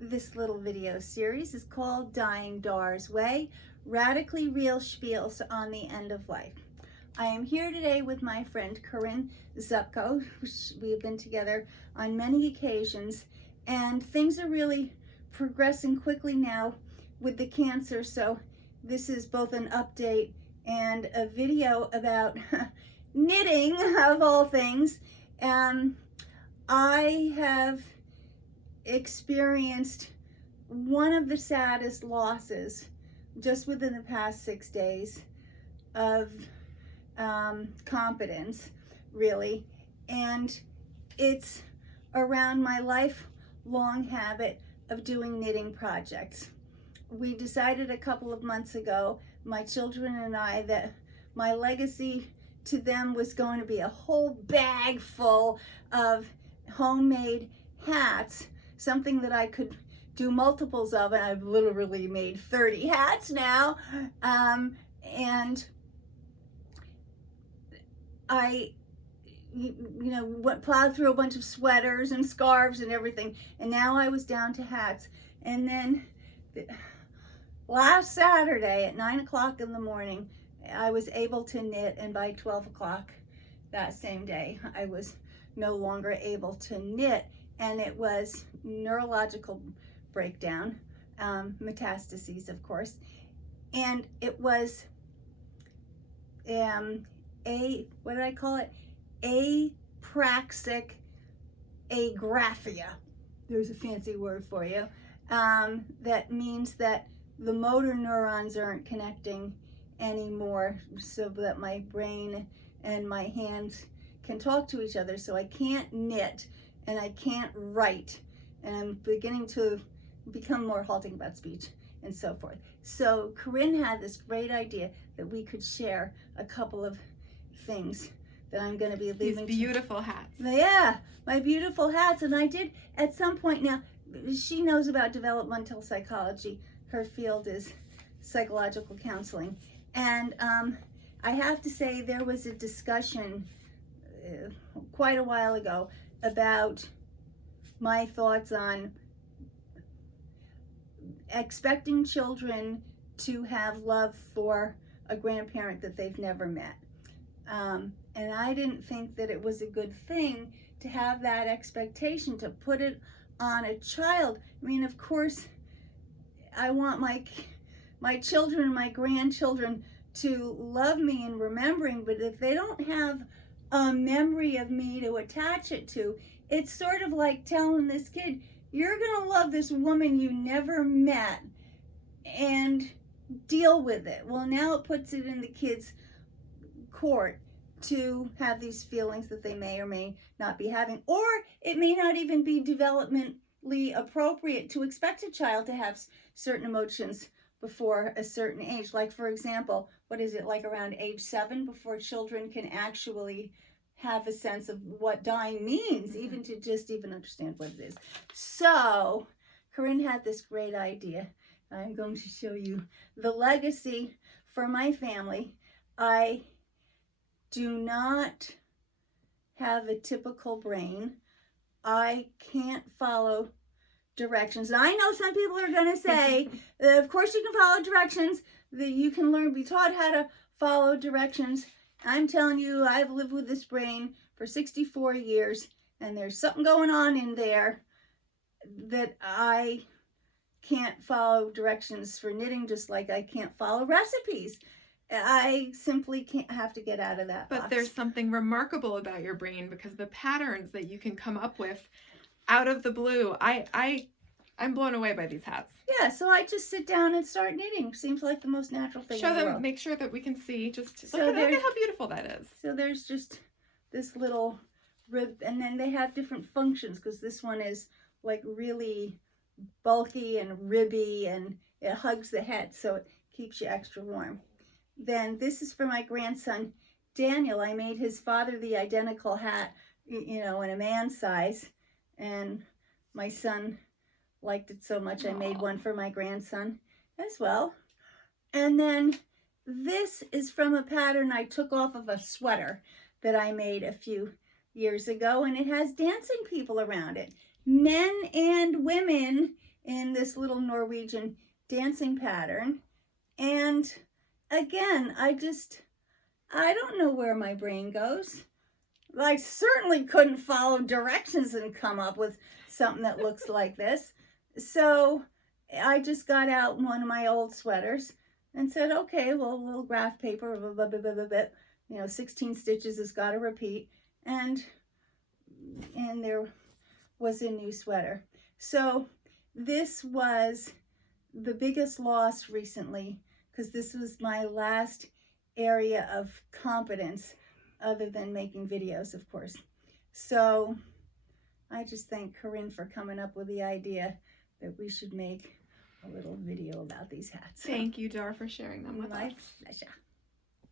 This little video series is called Dying Dar's Way, Radically Real Spiels on the End of Life. I am here today with my friend Corinne Zupko. We have been together on many occasions, and things are really progressing quickly now with the cancer, so this is both an update and a video about knitting, of all things. I have experienced one of the saddest losses just within the past 6 days of competence, really, and it's around my lifelong habit of doing knitting projects. We decided a couple of months ago, my children and I, that my legacy to them was going to be a whole bag full of homemade hats, something that I could do multiples of, and I've literally made 30 hats now. And I plowed through a bunch of sweaters and scarves and everything, and now I was down to hats. And then last Saturday at 9 o'clock in the morning, I was able to knit, and by 12 o'clock that same day, I was no longer able to knit, and it was neurological breakdown, metastases, of course, and it was what did I call it? Apraxic agraphia. There's a fancy word for you. That means that the motor neurons aren't connecting anymore, so that my brain and my hands can talk to each other. So I can't knit and I can't write, and I'm beginning to become more halting about speech and so forth. So Corinne had this great idea that we could share a couple of things that I'm going to be leaving. These beautiful hats. Yeah, my beautiful hats. And I did at some point. Now, she knows about developmental psychology. Her field is psychological counseling. And I have to say, there was a discussion quite a while ago about my thoughts on expecting children to have love for a grandparent that they've never met. And I didn't think that it was a good thing to have that expectation, to put it on a child. I mean, of course, I want my children and my grandchildren to love me and remembering, but if they don't have a memory of me to attach it to, it's sort of like telling this kid, you're gonna love this woman you never met and deal with it. Well, now it puts it in the kid's court to have these feelings that they may or may not be having, or it may not even be developmentally appropriate to expect a child to have certain emotions before a certain age. Like, for example, what is it, like around age 7 before children can actually have a sense of what dying means, even to just even understand what it is. So Corinne had this great idea. I'm going to show you the legacy for my family. I do not have a typical brain. I can't follow directions. And I know some people are going to say, of course you can follow directions, that you can be taught how to follow directions. I'm telling you, I've lived with this brain for 64 years, and there's something going on in there that I can't follow directions for knitting, just like I can't follow recipes. I simply can't, have to get out of that box. But there's something remarkable about your brain, because the patterns that you can come up with out of the blue, I'm blown away by these hats. Yeah, so I just sit down and start knitting. Seems like the most natural thing Show in the them, world. make sure that we can see. Just So look at how beautiful that is. So there's just this little rib, and then they have different functions, because this one is like really bulky and ribby, and it hugs the head, so it keeps you extra warm. Then this is for my grandson, Daniel. I made his father the identical hat, in a man size, and my son liked it so much, I made one for my grandson as well. And then this is from a pattern I took off of a sweater that I made a few years ago, and it has dancing people around it, men and women in this little Norwegian dancing pattern. And again, I don't know where my brain goes. I certainly couldn't follow directions and come up with something that looks like this. So I just got out one of my old sweaters and said, okay, well, a little graph paper, blah, blah, blah, blah, blah, you know, 16 stitches has got to repeat. And there was a new sweater. So this was the biggest loss recently, because this was my last area of competence other than making videos, of course. So I just thank Corinne for coming up with the idea that we should make a little video about these hats. Thank you, Dor, for sharing them with us. My pleasure.